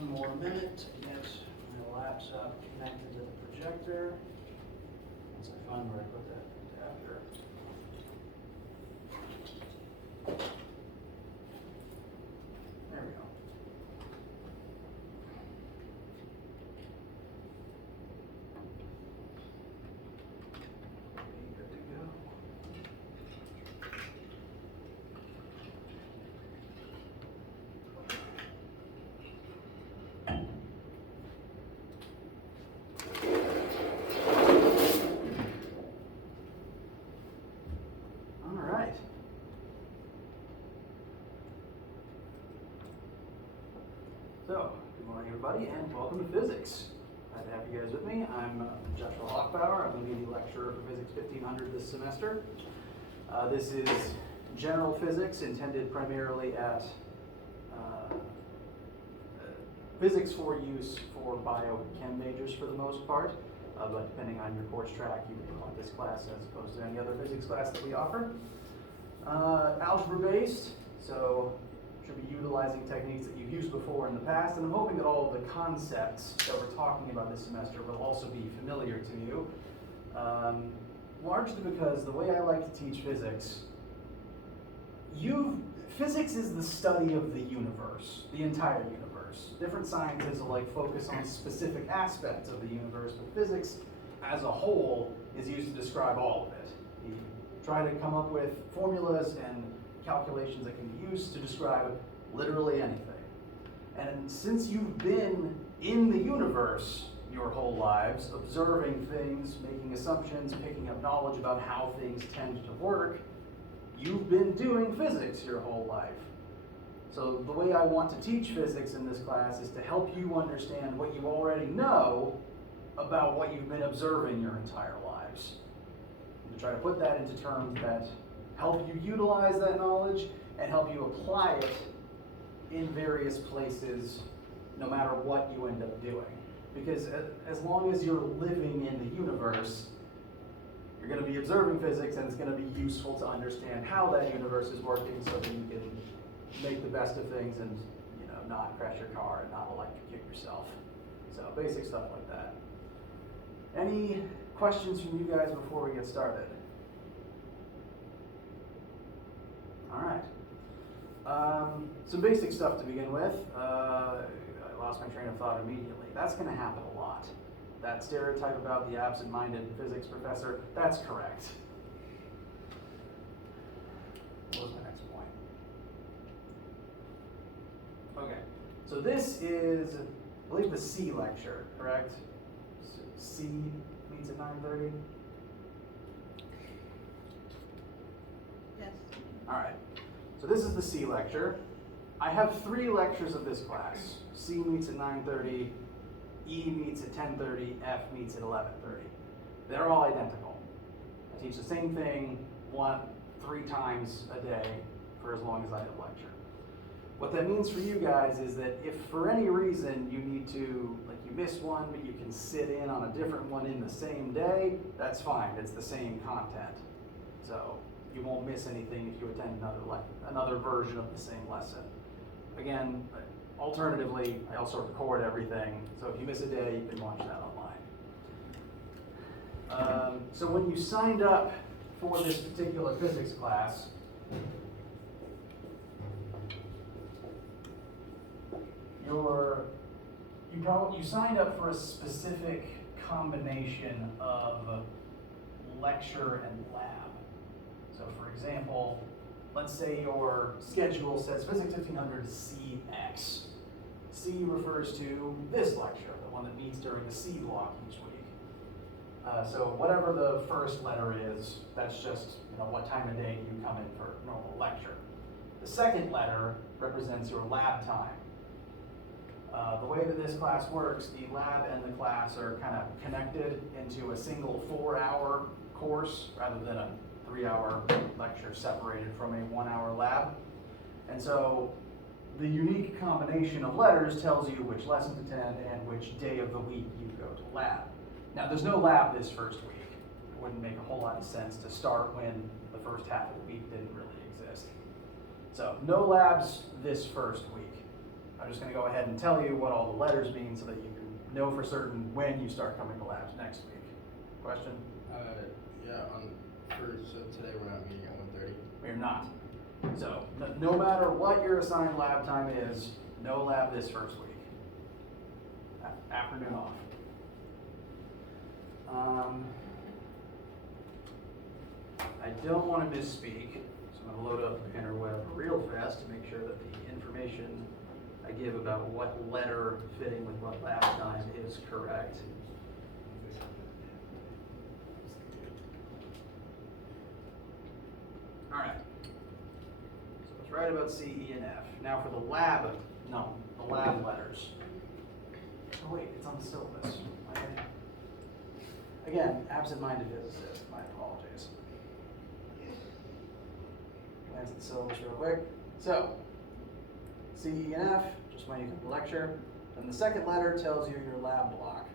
one more minute to get my laptop connected to the projector. Once I find where I put that adapter. There we go. Good to go. All right. So, good morning everybody and welcome to physics. Glad to have you guys with me. I'm Joshua Lochbauer. I'm going to be the lecturer for Physics 1500 this semester. This is general physics intended primarily at physics for use for biochem majors for the most part, but depending on your course track, you would want this class as opposed to any other physics class that we offer. Algebra based, so should be utilizing techniques that you've used before in the past, and I'm hoping that all of the concepts that we're talking about this semester will also be familiar to you, largely because the way I like to teach physics, physics is the study of the universe, the entire universe. Different sciences will focus on specific aspects of the universe, but physics as a whole is used to describe all of it. You try to come up with formulas and calculations that can be used to describe literally anything. And since you've been in the universe your whole lives, observing things, making assumptions, picking up knowledge about how things tend to work, you've been doing physics your whole life. So the way I want to teach physics in this class is to help you understand what you already know about what you've been observing your entire lives. And to try to put that into terms that help you utilize that knowledge and help you apply it in various places, no matter what you end up doing. Because as long as you're living in the universe, you're going to be observing physics, and it's going to be useful to understand how that universe is working so that you can make the best of things and not crash your car and not electrocute yourself. So basic stuff like that. Any questions from you guys before we get started? All right. Some basic stuff to begin with. I lost my train of thought immediately. That's going to happen a lot. That stereotype about the absent-minded physics professor, that's correct. What was my next point? Okay, so this is, I believe, the C lecture, correct? C meets at 9:30? Yes. All right, so this is the C lecture. I have 3 lectures of this class. C meets at 9:30, E meets at 10:30, F meets at 11:30. They're all identical. I teach the same thing 3 times a day for as long as I have lecture. What that means for you guys is that if for any reason you need to, you missed one, but you can sit in on a different one in the same day, that's fine. It's the same content. So you won't miss anything if you attend another version of the same lesson. Again, alternatively, I also record everything, so if you miss a day, you can watch that online. So when you signed up for this particular physics class, you signed up for a specific combination of lecture and lab. So for example, let's say your schedule says Physics 1500 CX. C refers to this lecture, the one that meets during the C block each week. So whatever the first letter is, that's just what time of day you come in for normal lecture. The second letter represents your lab time. The way that this class works, the lab and the class are kind of connected into a single 4-hour course rather than a 3-hour lecture separated from a 1-hour lab. And so the unique combination of letters tells you which lesson to attend and which day of the week you go to lab. Now, there's no lab this first week. It wouldn't make a whole lot of sense to start when the first half of the week didn't really exist. So no labs this first week. I'm just gonna go ahead and tell you what all the letters mean so that you can know for certain when you start coming to labs next week. Question? Yeah, so today we're not meeting at 1:30. We're not. So, no matter what your assigned lab time is, no lab this first week. Afternoon off. I don't want to misspeak, so I'm going to load up the interweb real fast to make sure that the information I give about what letter fitting with what lab time is correct. All right. So it's right about C, E, and F. Now for the lab letters. Oh wait, it's on the syllabus. Again, absent-minded physicist, my apologies. Glance at the syllabus real quick. So, C, E, and F, just when you come to lecture. Then the second letter tells you your lab block.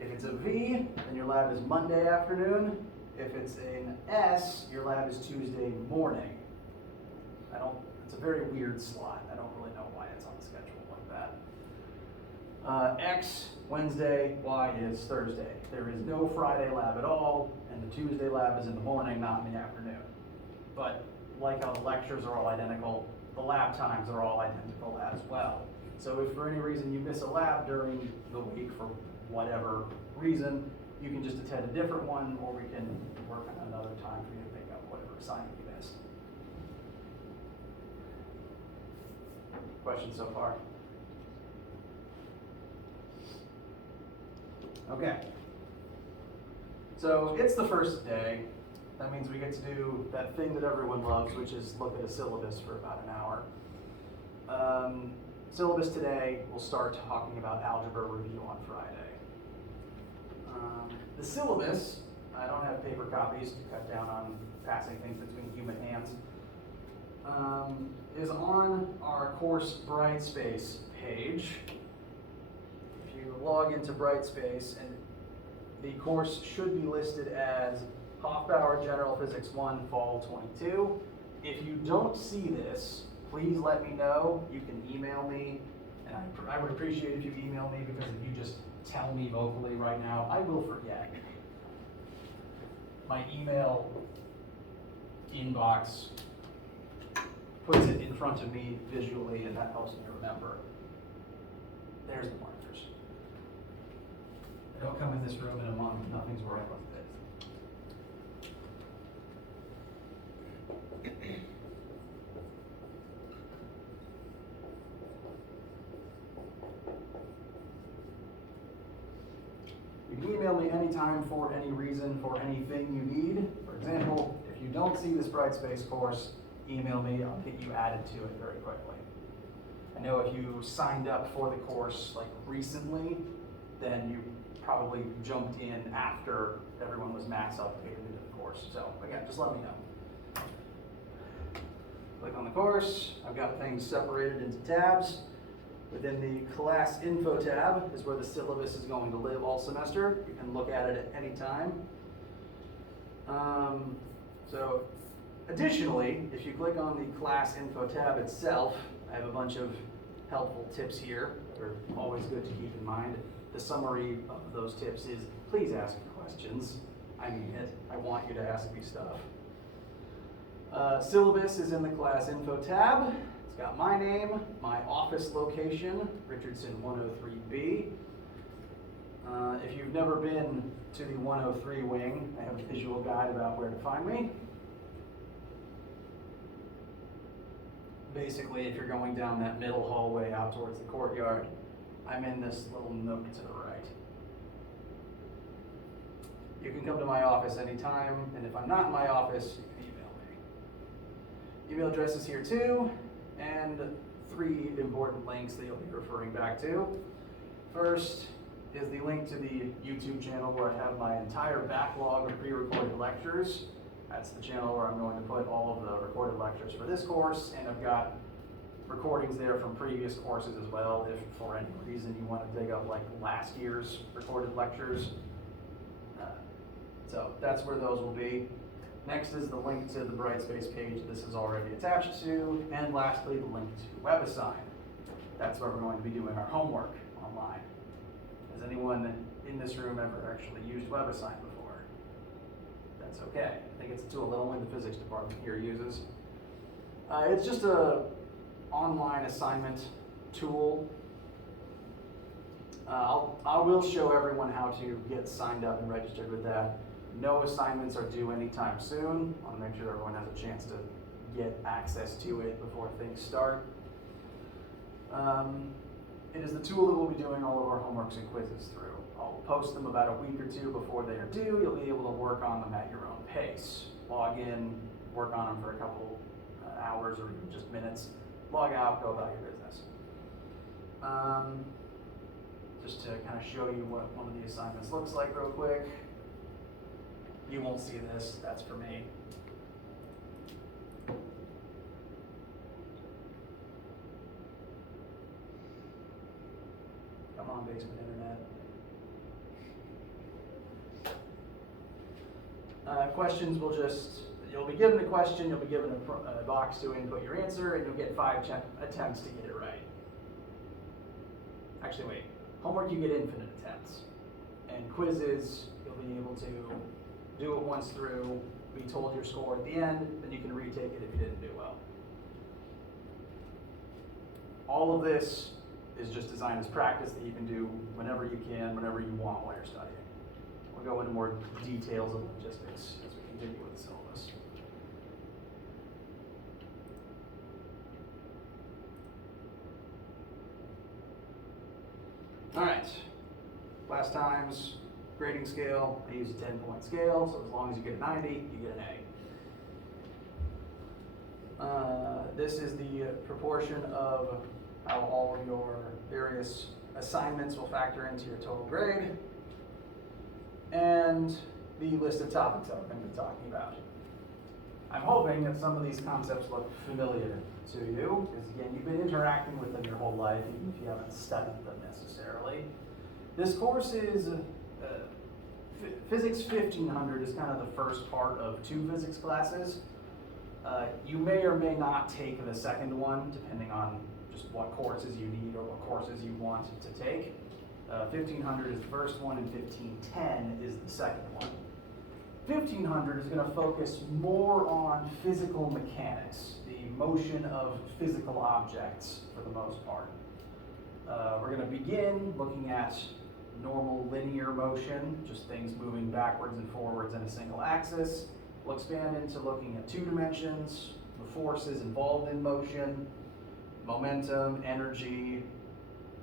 If it's a V, then your lab is Monday afternoon. If it's an S, your lab is Tuesday morning. It's a very weird slot. I don't really know why it's on the schedule like that. X, Wednesday, Y is Thursday. There is no Friday lab at all, and the Tuesday lab is in the morning, not in the afternoon. But like how the lectures are all identical, the lab times are all identical as well. So if for any reason you miss a lab during the week for whatever reason, you can just attend a different one, or we can work on another time for you to pick up whatever assignment you missed. Questions so far? Okay. So it's the first day. That means we get to do that thing that everyone loves, which is look at a syllabus for about an hour. Syllabus today, we'll start talking about algebra review on Friday. The syllabus, I don't have paper copies to cut down on passing things between human hands, is on our course Brightspace page. If you log into Brightspace, and the course should be listed as Hofbauer General Physics 1 Fall 22. If you don't see this, please let me know. You can email me, and I would appreciate if you email me, because if you just tell me vocally right now, I will forget. My email inbox puts it in front of me visually, and that helps me remember. There's the markers. I don't come in this room in a month, nothing's worth it. You can email me anytime for any reason, for anything you need. For example, if you don't see this Brightspace course, email me, I'll get you added to it very quickly. I know if you signed up for the course like recently, then you probably jumped in after everyone was mass updated into the course. So again, just let me know. Click on the course. I've got things separated into tabs. Within the class info tab is where the syllabus is going to live all semester. You can look at it at any time. So additionally, if you click on the class info tab itself, I have a bunch of helpful tips here that are always good to keep in mind. The summary of those tips is, please ask questions. I mean it. I want you to ask me stuff. Syllabus is in the class info tab. It's got my name, my office location, Richardson 103B. If you've never been to the 103 wing, I have a visual guide about where to find me. Basically, if you're going down that middle hallway out towards the courtyard, I'm in this little nook to the right. You can come to my office anytime, and if I'm not in my office, you can email me. Email address is here too, and 3 important links that you'll be referring back to. First is the link to the YouTube channel where I have my entire backlog of pre-recorded lectures. That's the channel where I'm going to put all of the recorded lectures for this course, and I've got recordings there from previous courses as well, if for any reason you want to dig up like last year's recorded lectures. So that's where those will be. Next is the link to the Brightspace page this is already attached to, and lastly the link to WebAssign. That's where we're going to be doing our homework online. Has anyone in this room ever actually used WebAssign before? That's okay. I think it's a tool that only the physics department here uses. It's just a online assignment tool. I will show everyone how to get signed up and registered with that. No assignments are due anytime soon. I want to make sure everyone has a chance to get access to it before things start. It is the tool that we'll be doing all of our homeworks and quizzes through. I'll post them about a week or two before they are due. You'll be able to work on them at your own pace. Log in, work on them for a couple hours or even just minutes. Log out, go about your business. Just to kind of show you what one of the assignments looks like real quick. You won't see this, that's for me. Come on, basement internet. Questions will you'll be given a question, you'll be given a box to input your answer, and you'll get 5 attempts to get it right. Actually, wait. Homework, you get infinite attempts. And quizzes, you'll be able to do it once through, be told your score at the end, then you can retake it if you didn't do well. All of this is just designed as practice that you can do whenever you can, whenever you want while you're studying. We'll go into more details of logistics as we continue with the syllabus. All right, last time's grading scale, I use a 10-point scale, so as long as you get a 90, you get an A. This is the proportion of how all of your various assignments will factor into your total grade, and the list of topics that we're going to be talking about. I'm hoping that some of these concepts look familiar to you, because again, you've been interacting with them your whole life, even if you haven't studied them necessarily. This course is Phys1500 is kind of the first part of 2 physics classes. You may or may not take the second one, depending on just what courses you need or what courses you want to take. 1500 is the first one, and 1510 is the second one. 1500 is going to focus more on physical mechanics, the motion of physical objects for the most part. We're going to begin looking at normal linear motion, just things moving backwards and forwards in a single axis. We'll expand into looking at 2 dimensions, the forces involved in motion, momentum, energy,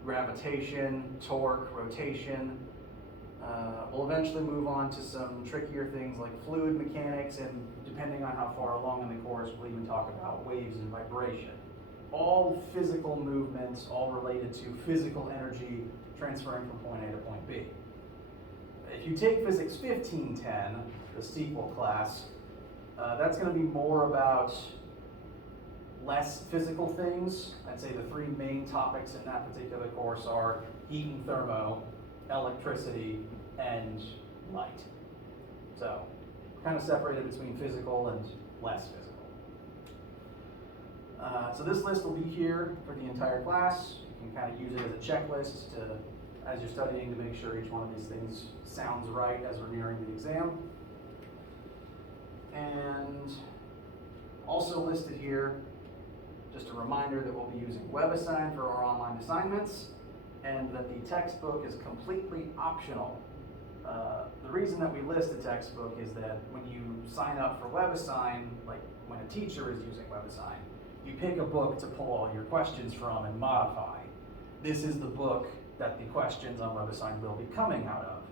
gravitation, torque, rotation. We'll eventually move on to some trickier things like fluid mechanics, and depending on how far along in the course, we'll even talk about waves and vibration. All physical movements, all related to physical energy transferring from point A to point B. If you take Physics 1510, the sequel class, that's going to be more about less physical things. I'd say the 3 main topics in that particular course are heat and thermo, electricity, and light. So, kind of separated between physical and less physical. So this list will be here for the entire class. You can kind of use it as a checklist as you're studying to make sure each one of these things sounds right as we're nearing the exam. And also listed here, just a reminder that we'll be using WebAssign for our online assignments, and that the textbook is completely optional. The reason that we list a textbook is that when you sign up for WebAssign, like when a teacher is using WebAssign, you pick a book to pull all your questions from and modify. This is the book that the questions on WebAssign will be coming out of.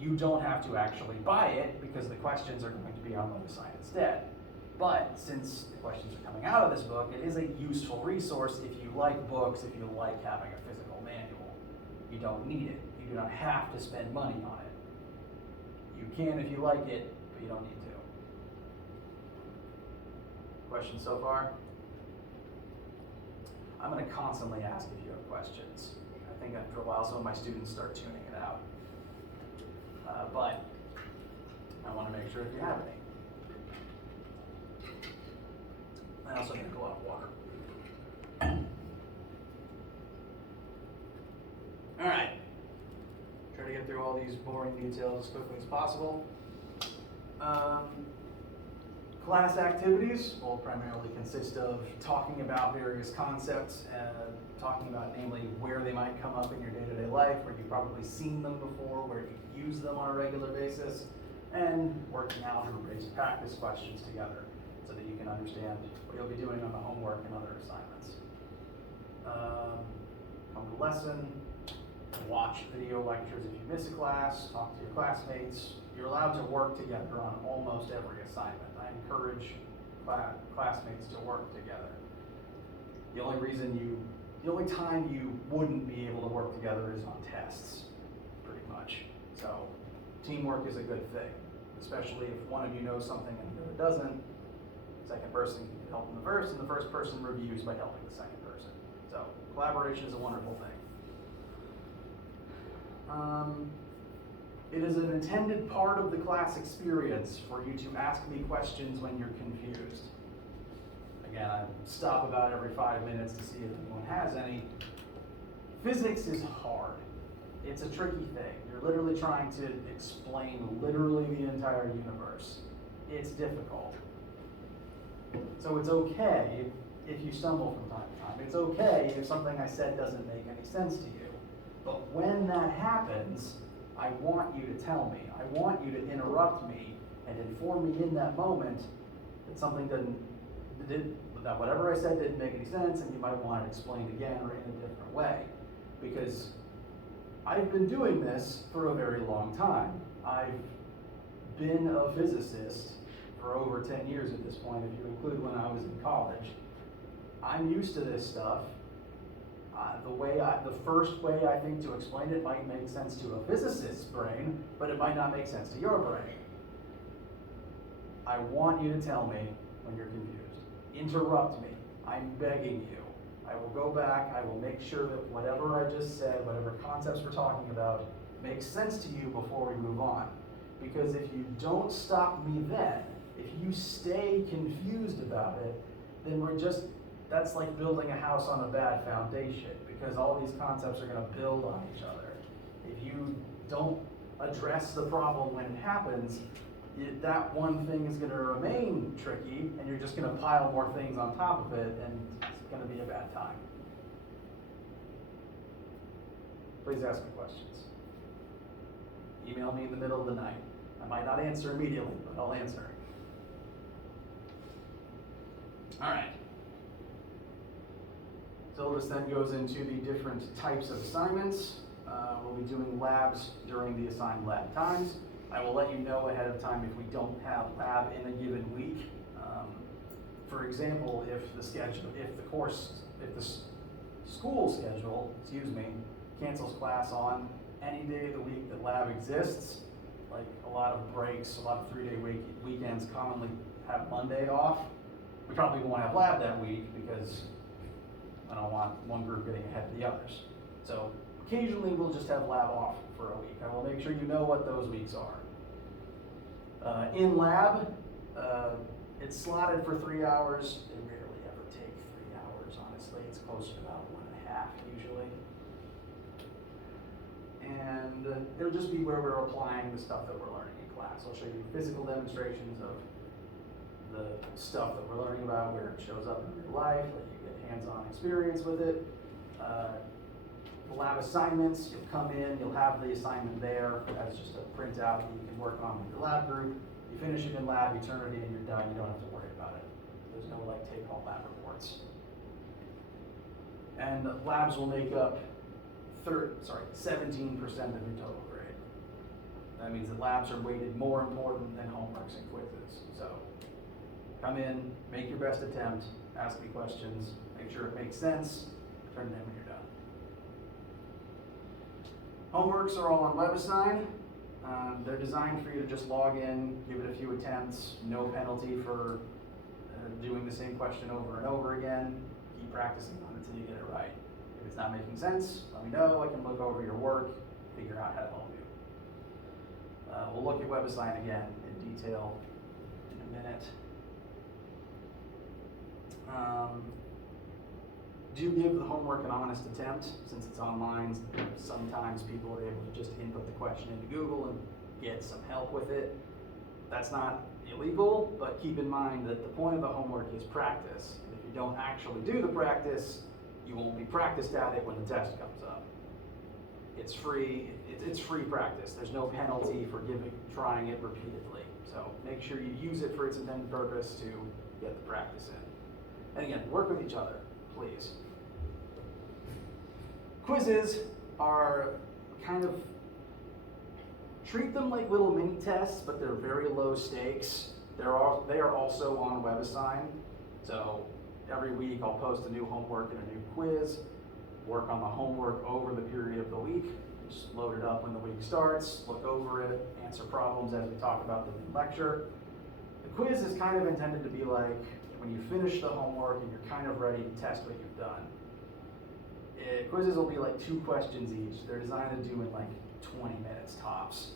You don't have to actually buy it because the questions are going to be on WebAssign instead. But since the questions are coming out of this book, it is a useful resource if you like books, if you like having a physical manual. You don't need it. You do not have to spend money on it. You can if you like it, but you don't need to. Questions so far? I'm going to constantly ask if you have questions. I think after a while some of my students start tuning it out. But I want to make sure if you have any. I also need a glass of water. get through all these boring details as quickly as possible. Class activities will primarily consist of talking about various concepts and talking about namely where they might come up in your day-to-day life, where you've probably seen them before, where you use them on a regular basis, and working algebra-based practice questions together so that you can understand what you'll be doing on the homework and other assignments. Come to lesson, watch video lectures if you miss a class, talk to your classmates. You're allowed to work together on almost every assignment. I encourage classmates to work together. The only time you wouldn't be able to work together is on tests, pretty much. So teamwork is a good thing, especially if one of you knows something and the other doesn't. The second person can help in the first, and the first person reviews by helping the second person. So collaboration is a wonderful thing. It is an intended part of the class experience for you to ask me questions when you're confused. Again, I stop about every 5 minutes to see if anyone has any. Physics is hard. It's a tricky thing. You're literally trying to explain literally the entire universe. It's difficult. So it's okay if you stumble from time to time. It's okay if something I said doesn't make any sense to you. But when that happens, I want you to tell me. I want you to interrupt me and inform me in that moment that something that whatever I said didn't make any sense, and you might want it explained again or in a different way. Because I've been doing this for a very long time. I've been a physicist for over 10 years at this point, if you include when I was in college. I'm used to this stuff. The first way I think to explain it might make sense to a physicist's brain, but it might not make sense to your brain. I want you to tell me when you're confused. Interrupt me. I'm begging you. I will go back, I will make sure that whatever I just said, whatever concepts we're talking about, makes sense to you before we move on. Because if you don't stop me then, if you stay confused about it, then that's like building a house on a bad foundation, because all these concepts are going to build on each other. If you don't address the problem when it happens, that one thing is going to remain tricky, and you're just going to pile more things on top of it, and it's going to be a bad time. Please ask me questions. Email me in the middle of the night. I might not answer immediately, but I'll answer. All right. Syllabus then goes into the different types of assignments. We'll be doing labs during the assigned lab times. I will let you know ahead of time if we don't have lab in a given week. For example, if the school schedule, cancels class on any day of the week that lab exists, like a lot of breaks, a lot of 3-day weekends commonly have Monday off. We probably won't have lab that week because I don't want one group getting ahead of the others. So occasionally we'll just have lab off for a week. I will make sure you know what those weeks are. In lab, it's slotted for 3 hours. They rarely ever take 3 hours, honestly. It's closer to about 1.5 usually. And it'll just be where we're applying the stuff that we're learning in class. I'll show you physical demonstrations of the stuff that we're learning about, where it shows up in real life, let you get hands-on experience with it. The lab assignments, you'll come in, you'll have the assignment there as just a printout that you can work on with your lab group. You finish it in lab, you turn it in, you're done, you don't have to worry about it. There's no take-home lab reports. And labs will make up 17% of your total grade. That means that labs are weighted more important than homeworks and quizzes. So come in, make your best attempt, ask me questions, make sure it makes sense, turn it in when you're done. Homeworks are all on WebAssign. They're designed for you to just log in, give it a few attempts, no penalty for doing the same question over and over again. Keep practicing on it until you get it right. If it's not making sense, let me know. I can look over your work, figure out how to help you. We'll look at WebAssign again in detail in a minute. Do give the homework an honest attempt. Since it's online, sometimes people are able to just input the question into Google and get some help with it. That's not illegal, but keep in mind that the point of the homework is practice. And if you don't actually do the practice, you won't be practiced at it when the test comes up. It's free. It's free practice. There's no penalty for trying it repeatedly. So make sure you use it for its intended purpose to get the practice in. And again, work with each other, please. Quizzes are kind of, treat them like little mini tests, but they're very low stakes. They are also on WebAssign. So every week I'll post a new homework and a new quiz. Work on the homework over the period of the week. Just load it up when the week starts, look over it, answer problems as we talk about them in lecture. The quiz is kind of intended to be like when you finish the homework and you're kind of ready to test what you've done. Quizzes will be like 2 questions each. They're designed to do in like 20 minutes tops.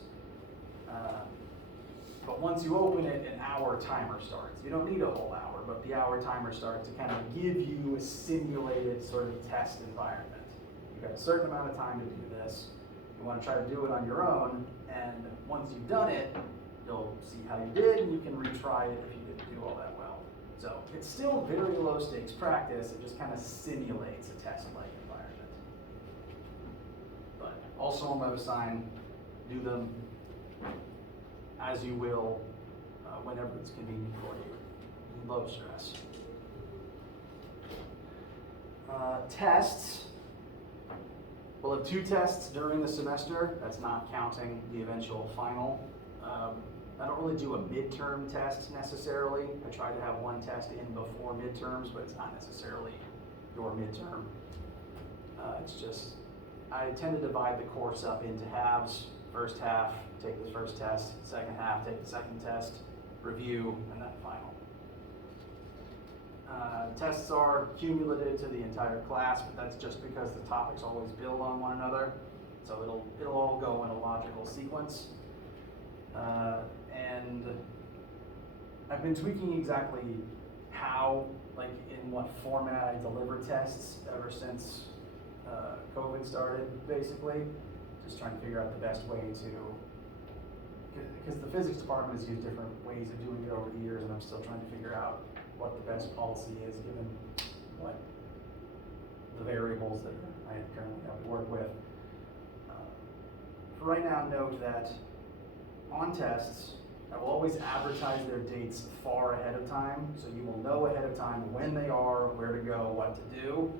But once you open it, an hour timer starts. You don't need a whole hour, but the hour timer starts to kind of give you a simulated sort of test environment. You've got a certain amount of time to do this. You want to try to do it on your own, and once you've done it, you'll see how you did, and you can retry it if you didn't do all that well. So it's still very low stakes practice. It just kind of simulates a test-like environment. But also on WebAssign, do them as you will, whenever it's convenient for you. Low stress. Tests. We'll have 2 tests during the semester. That's not counting the eventual final. I don't really do a midterm test necessarily. I try to have 1 test in before midterms, but it's not necessarily your midterm. It's just, I tend to divide the course up into halves. First half, take the first test. Second half, take the second test, review, and then final. Tests are cumulative to the entire class, but that's just because the topics always build on one another. So it'll all go in a logical sequence. And I've been tweaking exactly how, like in what format I deliver tests ever since COVID started, basically. Just trying to figure out the best way to, because the physics department has used different ways of doing it over the years, and I'm still trying to figure out what the best policy is given what the variables that I currently have to work with. For right now, note that on tests, I will always advertise their dates far ahead of time, so you will know ahead of time when they are, where to go, what to do.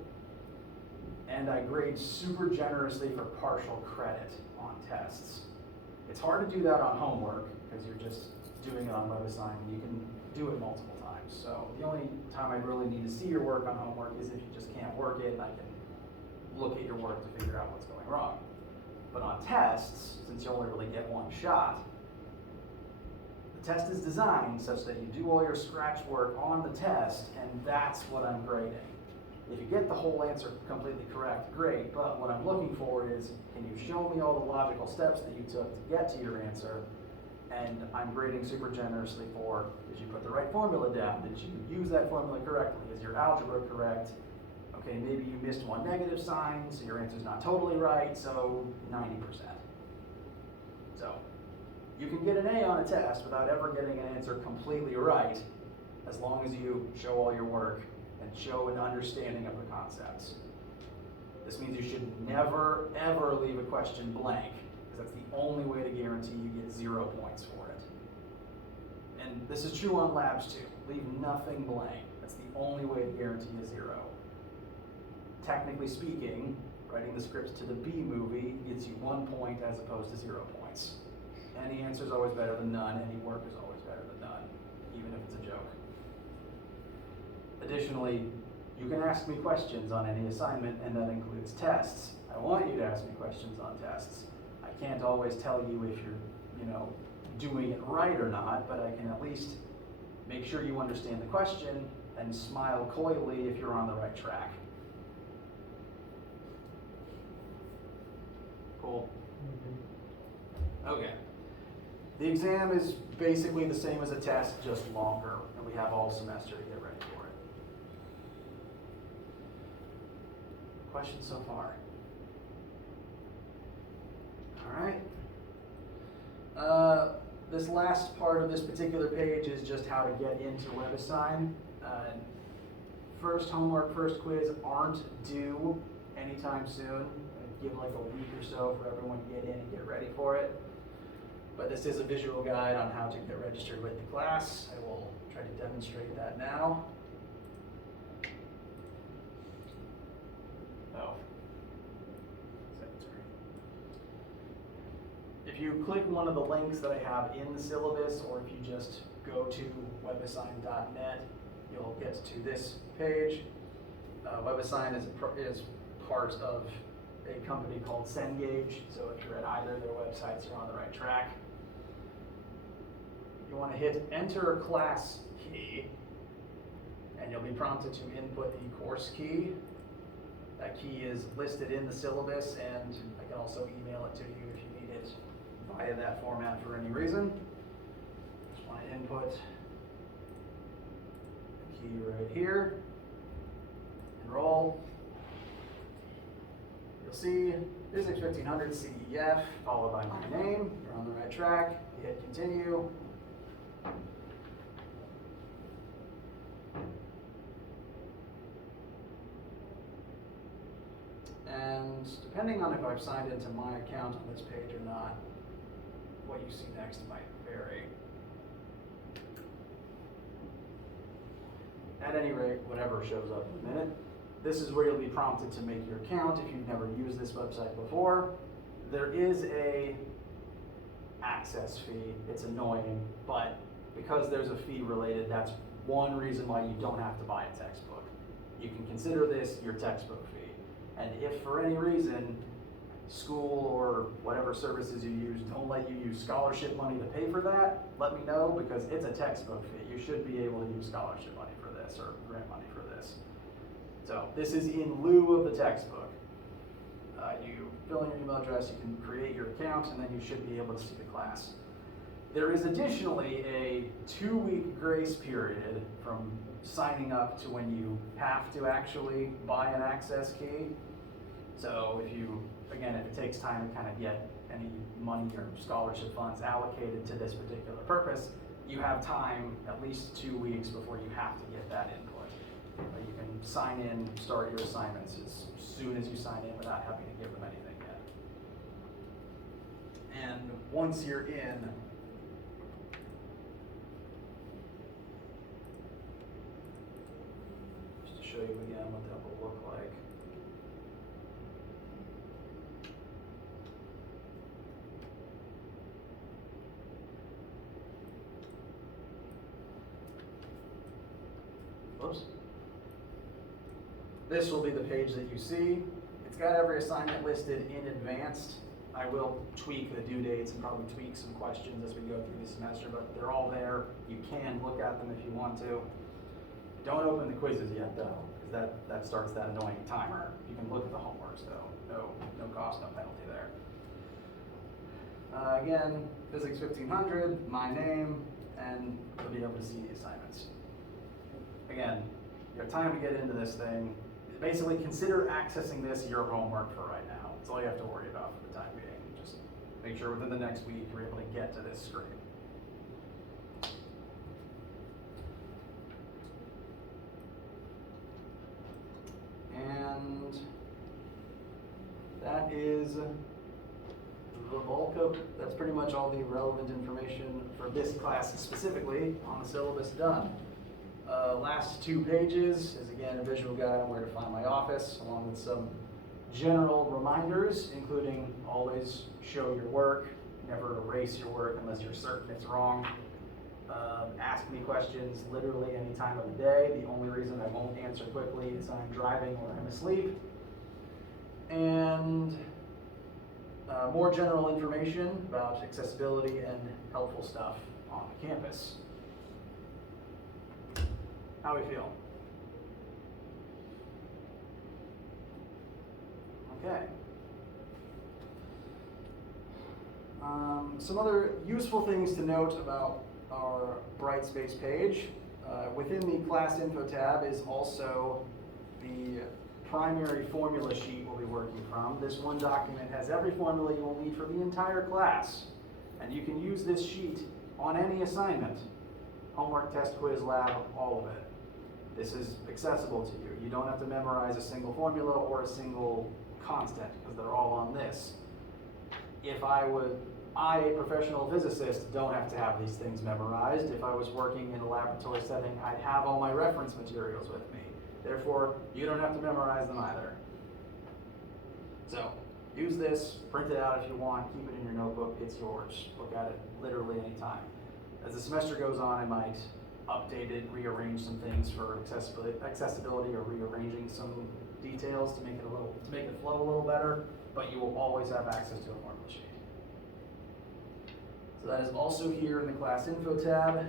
And I grade super generously for partial credit on tests. It's hard to do that on homework because you're just doing it on WebAssign. You can do it multiple times. So the only time I really need to see your work on homework is if you just can't work it, and I can look at your work to figure out what's going wrong. But on tests, since you only really get 1 shot, the test is designed such that you do all your scratch work on the test, and that's what I'm grading. If you get the whole answer completely correct, great, but what I'm looking for is, can you show me all the logical steps that you took to get to your answer? And I'm grading super generously for, did you put the right formula down? Did you use that formula correctly? Is your algebra correct? Okay, maybe you missed 1 negative sign, so your answer's not totally right, so 90%. So, you can get an A on a test without ever getting an answer completely right, as long as you show all your work and show an understanding of the concepts. This means you should never, ever leave a question blank, because that's the only way to guarantee you get 0 points for it. And this is true on labs too. Leave nothing blank. That's the only way to guarantee a 0. Technically speaking, writing the script to the B movie gets you 1 point as opposed to 0 points. Any answer is always better than none. Any work is always better than none, even if it's a joke. Additionally, you can ask me questions on any assignment, and that includes tests. I want you to ask me questions on tests. I can't always tell you if you're, doing it right or not, but I can at least make sure you understand the question and smile coyly if you're on the right track. Cool. Okay. The exam is basically the same as a test, just longer, and we have all semester to get ready for questions so far? All right. This last part of this particular page is just how to get into WebAssign. First homework, first quiz aren't due anytime soon. Give like a week or so for everyone to get in and get ready for it. But this is a visual guide on how to get registered with the class. I will try to demonstrate that now. Oh. Second screen. If you click one of the links that I have in the syllabus, or if you just go to webassign.net, you'll get to this page. WebAssign is part of a company called Cengage, so if you're at either of their websites, you're on the right track. You want to hit enter class key, and you'll be prompted to input the course key. That key is listed in the syllabus, and I can also email it to you if you need it via that format for any reason. Just want to input the key right here, enroll. You'll see Phys1500 CEF followed by my name. You're on the right track. You hit continue. And depending on if I've signed into my account on this page or not, what you see next might vary. At any rate, whatever shows up in a minute. This is where you'll be prompted to make your account if you've never used this website before. There is a access fee. It's annoying, but because there's a fee related, that's one reason why you don't have to buy a textbook. You can consider this your textbook fee. And if for any reason, school or whatever services you use don't let you use scholarship money to pay for that, let me know, because it's a textbook fee. You should be able to use scholarship money for this or grant money for this. So this is in lieu of the textbook. You fill in your email address, you can create your account, and then you should be able to see the class. There is additionally a 2-week grace period from signing up to when you have to actually buy an access key. So if it takes time to kind of get any money or scholarship funds allocated to this particular purpose, you have time at least 2 weeks before you have to get that input. You can sign in, start your assignments as soon as you sign in without having to give them anything yet. And once you're in, just to show you again what that will look like. Whoops. This will be the page that you see. It's got every assignment listed in advance. I will tweak the due dates and probably tweak some questions as we go through the semester, but they're all there. You can look at them if you want to. Don't open the quizzes yet though, because that starts that annoying timer. You can look at the homeworks though. No cost, no penalty there. Again, Phys1500, my name, and you'll be able to see the assignments. Again, you have time to get into this thing. Basically, consider accessing this your homework for right now. That's all you have to worry about for the time being. Just make sure within the next week you're able to get to this screen. And that is the bulk of, that's pretty much all the relevant information for this class specifically on the syllabus done. Last 2 pages is again a visual guide on where to find my office, along with some general reminders, including always show your work, never erase your work unless you're certain it's wrong. Ask me questions literally any time of the day. The only reason I won't answer quickly is I'm driving or I'm asleep. And more general information about accessibility and helpful stuff on the campus. How we feel? Okay. Some other useful things to note about our Brightspace page. Within the class info tab is also the primary formula sheet we'll be working from. This one document has every formula you will need for the entire class. And you can use this sheet on any assignment. Homework, test, quiz, lab, all of it. This is accessible to you. You don't have to memorize a single formula or a single constant because they're all on this. If I, a professional physicist, don't have to have these things memorized. If I was working in a laboratory setting, I'd have all my reference materials with me. Therefore, you don't have to memorize them either. So, use this, print it out if you want, keep it in your notebook, it's yours. Look at it literally anytime. As the semester goes on, I might update it, rearrange some things for accessibility or rearranging some details to make it flow a little better, but you will always have access to a formula sheet. So that is also here in the class info tab.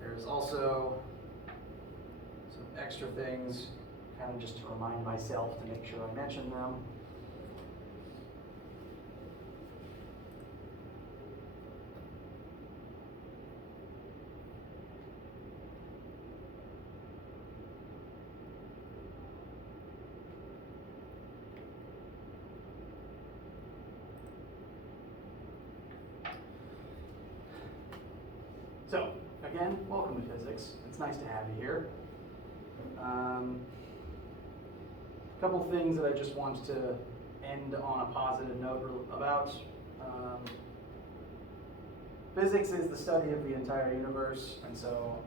There's also some extra things, kind of just to remind myself to make sure I mention them. So, again, welcome to physics. It's nice to have you here. A couple things that I just want to end on a positive note about. Physics is the study of the entire universe, and so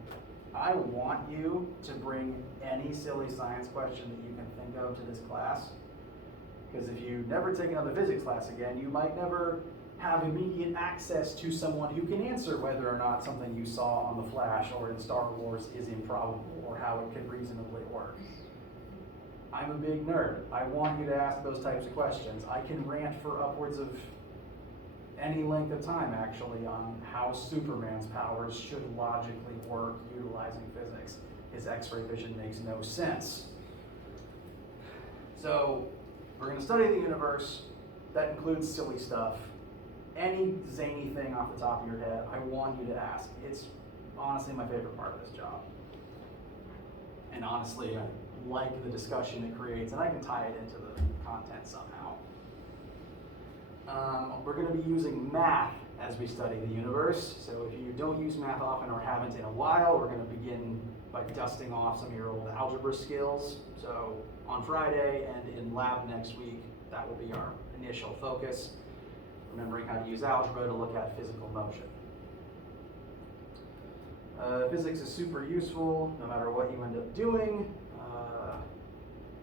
I want you to bring any silly science question that you can think of to this class. Because if you never take another physics class again, you might never have immediate access to someone who can answer whether or not something you saw on The Flash or in Star Wars is improbable or how it could reasonably work. I'm a big nerd. I want you to ask those types of questions. I can rant for upwards of any length of time, actually, on how Superman's powers should logically work utilizing physics. His X-ray vision makes no sense. So, we're going to study the universe. That includes silly stuff. Any zany thing off the top of your head, I want you to ask. It's honestly my favorite part of this job. And honestly, I like the discussion it creates, and I can tie it into the content somehow. We're going to be using math as we study the universe. So if you don't use math often or haven't in a while, we're going to begin by dusting off some of your old algebra skills. So on Friday and in lab next week, that will be our initial focus. Remembering how to use algebra to look at physical motion. Physics is super useful no matter what you end up doing.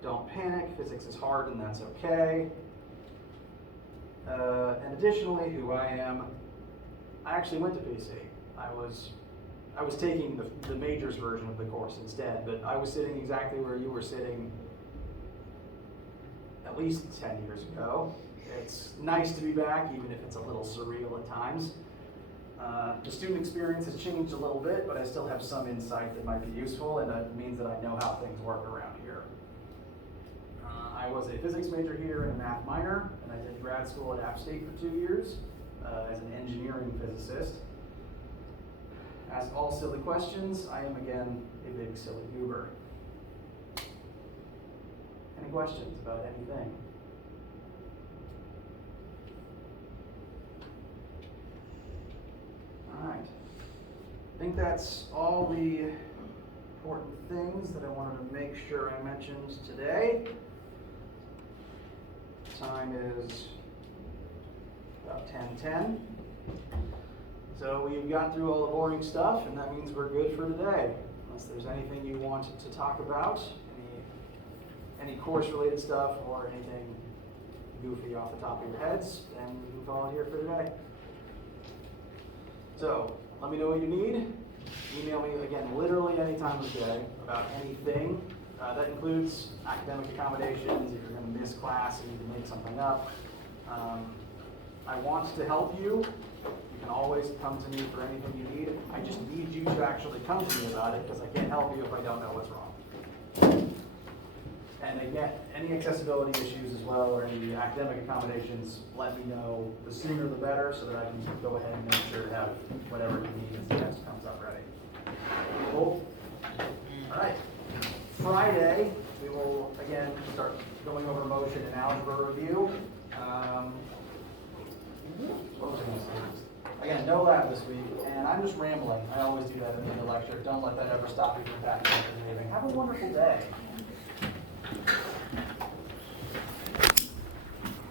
Don't panic, physics is hard and that's okay. And additionally, who I am, I actually went to PC. I was taking the majors version of the course instead, but I was sitting exactly where you were sitting at least 10 years ago. It's nice to be back, even if it's a little surreal at times. The student experience has changed a little bit, but I still have some insight that might be useful, and that means that I know how things work around here. I was a physics major here and a math minor, and I did grad school at App State for 2 years as an engineering physicist. Ask all silly questions. I am, again, a big silly goober. Any questions about anything? All right. I think that's all the important things that I wanted to make sure I mentioned today. Time is about 10:10. So we've got through all the boring stuff, and that means we're good for today. Unless there's anything you want to talk about, any course-related stuff or anything goofy off the top of your heads, then we can call it here for today. So, let me know what you need. Email me, again, literally any time of the day about anything. That includes academic accommodations. If you're going to miss class and need to make something up. I want to help you. You can always come to me for anything you need. I just need you to actually come to me about it because I can't help you if I don't know what's wrong. And again, any accessibility issues as well or any academic accommodations, let me know. The sooner the better so that I can go ahead and make sure to have whatever you need as the test comes up ready. Cool? All right. Friday, we will, again, motion and algebra review. What was I gonna say? Again, no lab this week, and I'm just rambling. I always do that at the end of lecture. Don't let that ever stop you from practicing and behaving. Have a wonderful day.